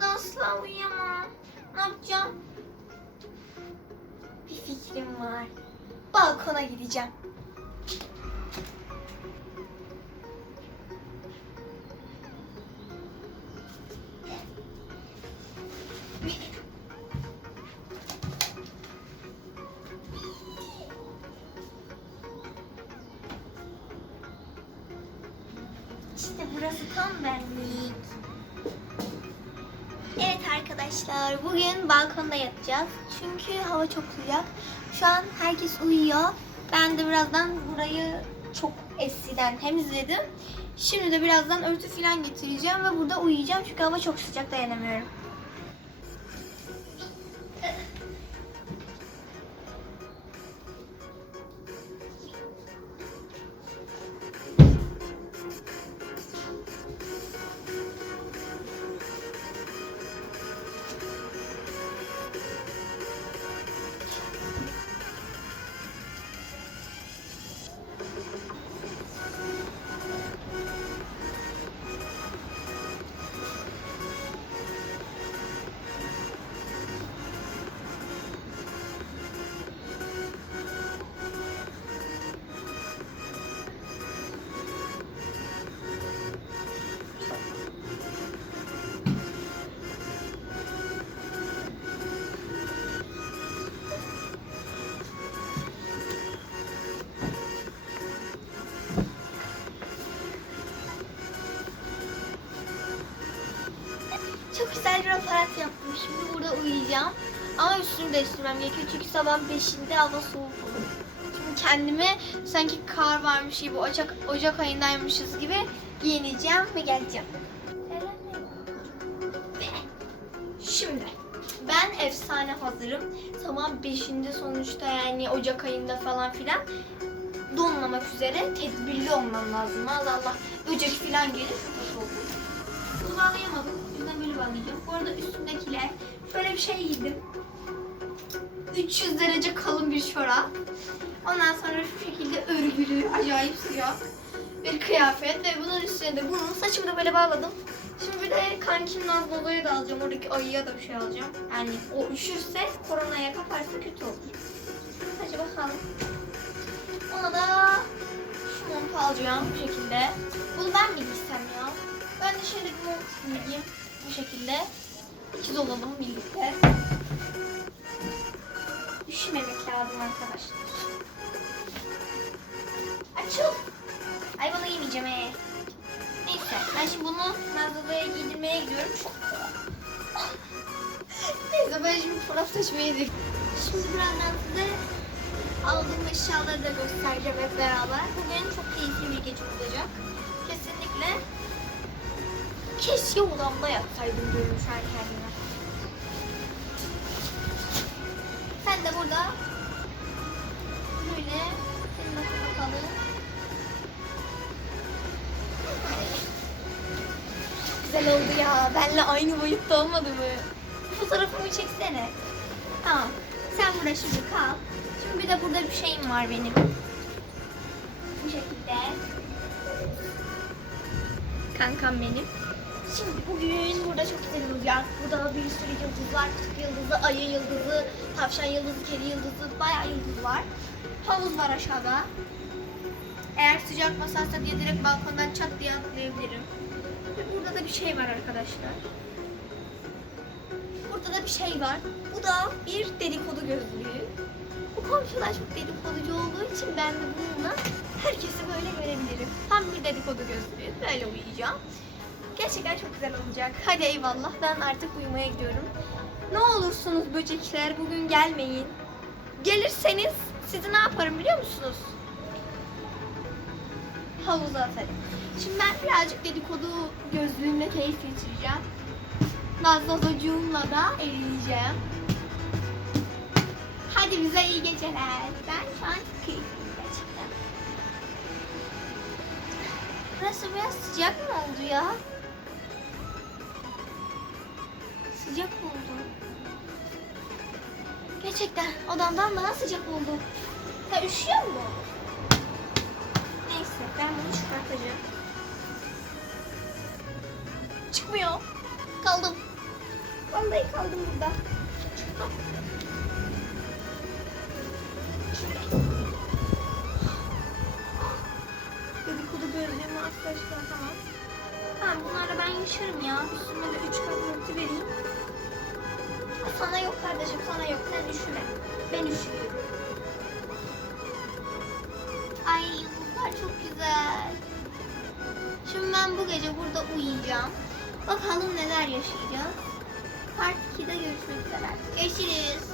burada asla uyuyamam. Ne yapacağım? Bir fikrim var. Balkona gideceğim. İşte burası tam benlik. Evet arkadaşlar bugün balkonda yatacağız. Çünkü hava çok sıcak. Şu an herkes uyuyor. Ben de birazdan burayı çok eskiden temizledim. Şimdi de birazdan örtü falan getireceğim ve burada uyuyacağım çünkü hava çok sıcak dayanamıyorum. Çok güzel bir aparat yaptım. Şimdi burada uyuyacağım. Ama üstümü değiştirmem gerekiyor çünkü sabah 5'inde hava soğuk olur. Şimdi kendimi sanki kar varmış gibi, Ocak, Ocak ayındaymışız gibi giyineceğim ve geleceğim. Şimdi ben efsane hazırım. Sabah 5'inde sonuçta yani Ocak ayında falan filan donmamak üzere tedbirli olmam lazım. Allah Allah böcek falan gelir bağlayamadım. O yüzden böyle bağlayacağım. Bu arada üstümdekiler şöyle bir şey giydim. 300 derece kalın bir çorap. Ondan sonra şu şekilde örgülü, acayip sıcak bir kıyafet ve bunun üstüne de bunun saçımı da böyle bağladım. Şimdi bir de kankim Nazlı'ya da alacağım. Oradaki ayıya da bir şey alacağım. Yani o üşürse, koronaya kaparsa kötü olur. Hadi bakalım. Ona da şu montu alacağım bu şekilde. Bunu ben mi giysem ya? Ben de şöyle bir mont giyeyim bu şekilde. İkiz olalım birlikte. Üşümemek lazım arkadaşlar. Açıl. Ay bunu giymeyeceğim he. Neyse ben şimdi bunu Nazlı'ya giydirmeye gidiyorum. Neyse ben şimdi fotoğraf seçmeye gidiyorum. Şimdi birazdan size aldığım eşyaları da göstereceğim hep beraber. Bugün çok keyifli bir gece olacak. Kesinlikle keşke odamda yatsaydım diyorum şu an kendime. Sen de burada böyle senin de kapalı. Çok güzel oldu ya. Benle aynı boyutta olmadı mı? Fotoğrafımı çeksene. Tamam. Sen burada şimdi kal. Şimdi bir de burada bir şeyim var benim. Bu şekilde. Kankam benim. Şimdi bugün burada çok güzel olacak. Burada bir sürü yıldız var. Kutup yıldızı, ayı yıldızı, tavşan yıldızı, kedi yıldızı, bayağı yıldız var. Havuz var aşağıda. Eğer sıcak basarsa diye direkt balkondan çat diye atlayabilirim. Ve burada da bir şey var arkadaşlar. Burada da bir şey var. Bu da bir dedikodu gözlüğü. Bu komşular çok dedikoducu olduğu için ben de bununla herkesi böyle görebilirim. Tam bir dedikodu gözlüğü. Böyle uyuyacağım. Gerçekten çok güzel olacak. Hadi eyvallah. Ben artık uyumaya gidiyorum. Ne olursunuz böcekler bugün gelmeyin. Gelirseniz sizi ne yaparım biliyor musunuz? Havuza atarım. Şimdi ben birazcık dedikodu gözlüğümle keyif geçireceğim. Nazlı Hoca'mla da eğleneceğim. Hadi bize iyi geceler. Ben şu an keyifliyim gerçekten. Burası biraz sıcak mı oldu ya? Sıcak oldu? Gerçekten odamdan daha sıcak oldu. Ha üşüyor mu? Neyse ben bunu çıkartacağım. Çıkmıyor. Kaldım. Vallahi kaldım burada. Dedikodu gözlüğümü asla çıkartamam. Tamam bunlarla ben yaşarım ya. Üstüme de üç kat nokta vereyim. Sana yok kardeşim sana yok. Sen üşüme. Ben üşüyorum. Ay bunlar çok güzel. Şimdi ben bu gece burada uyuyacağım. Bakalım neler yaşayacağız. Part 2'de görüşmek üzere. Görüşürüz.